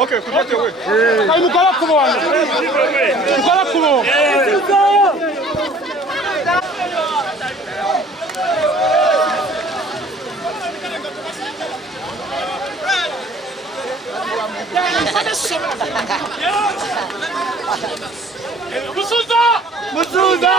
Okay, kutoke wewe. Hai mukala kubo wana. Mukala kubo. Musuza! Musuza!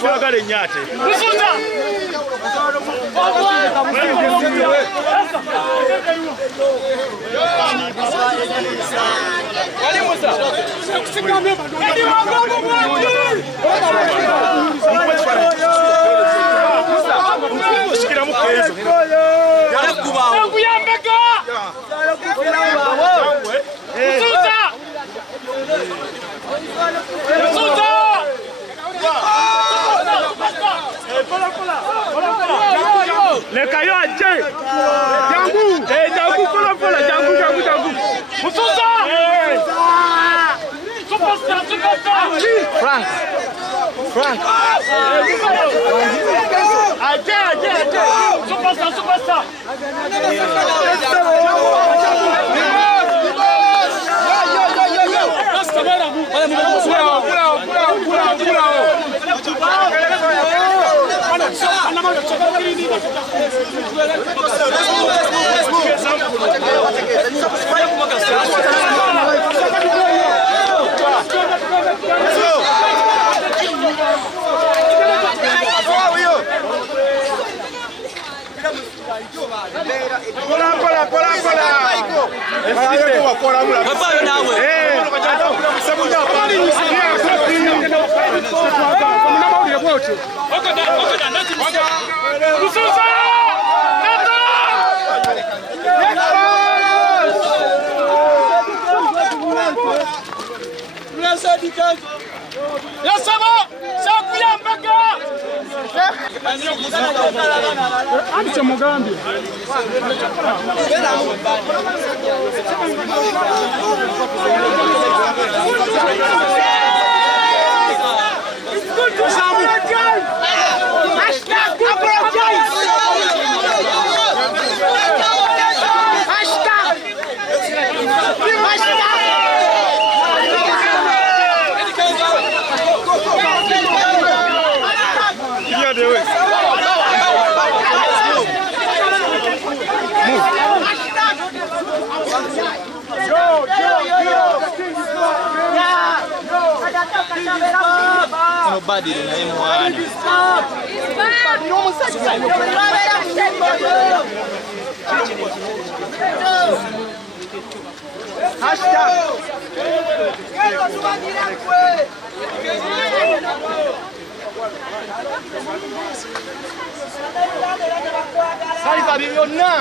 Twagale nyate. Musuza! Wali Musa. Shikira mukezo. Yakuyambeka. Musuza! Musuza! Leka yo aje. Jangu. Jangu pola jangu. Musuza! Superstar. Frank. Aje. Superstar. Anicha Mugambi. Nobody na M1. Sai Babiona.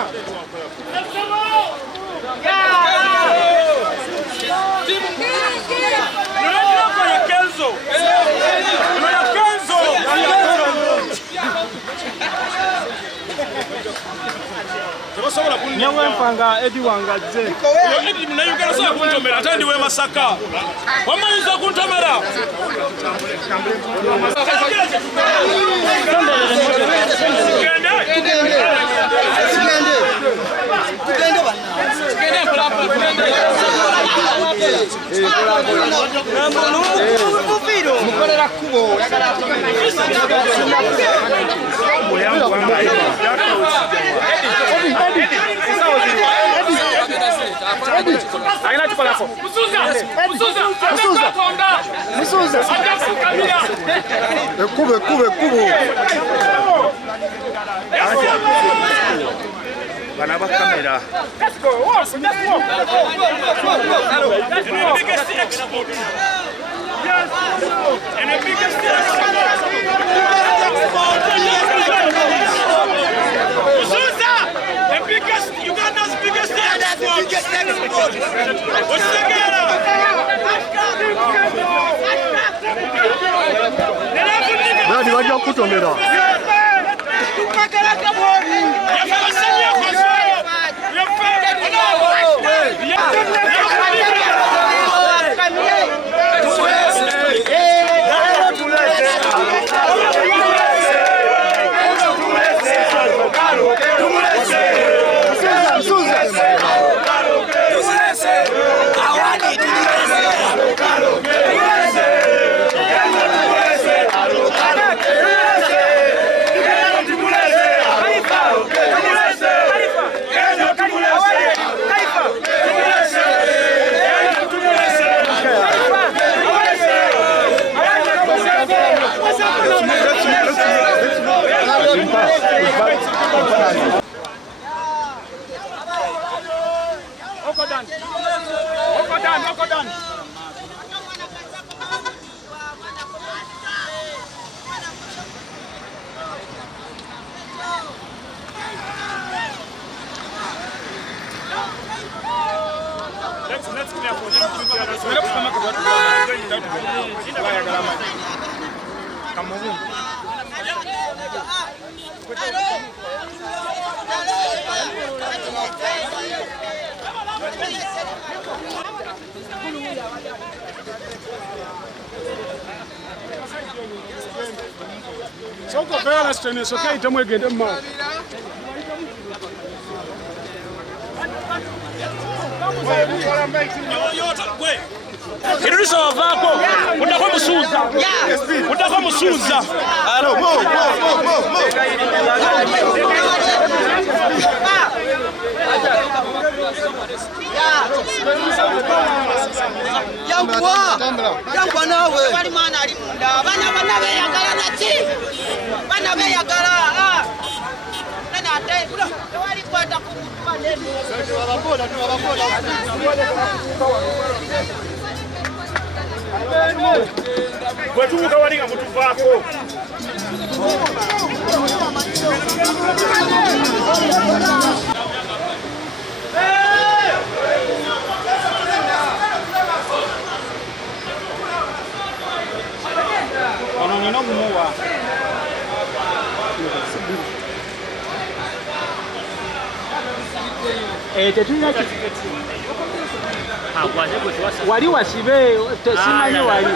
Nyawe mpanga Edi wangaze. Yo Edi mna yugala sa kuntomera atandi we Masaka. Wamanyiza kuntomera. Musuza. Kubo. Bana ba kamera. Let's go. Yes. And the biggest Uganda's biggest export. What's the Bradi wajja kutomera. Soko kaya stene soka itamwegende mma. Irudisha wavako. Utakuwa msuza. Utakuwa msuza. Yangwa nawe. Bali mwana ali munda. Bana beyagala naki. Bana beyagala. Nana ate. Wali kwata kukupa nene. Wababola. Bwetubuka walinga mutuvaako. Ono nino muwa. Tetulina wali wasibe tesimanyi wali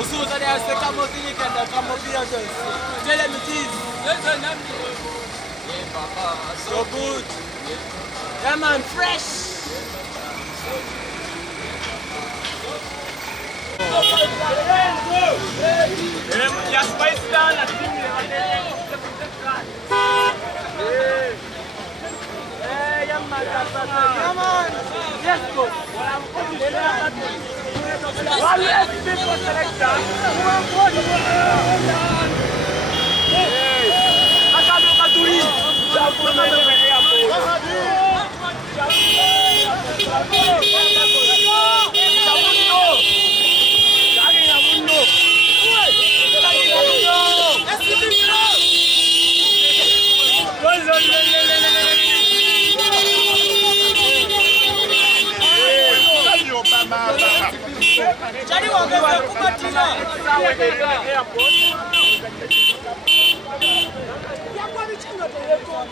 Usuza dia seka mozini kanda kama pia dance. Tell me this. So good. Yeah man, fresh. Ya spice down at Yes, go. Jadi wangeza kupatina. Yakwa bichinga teleko.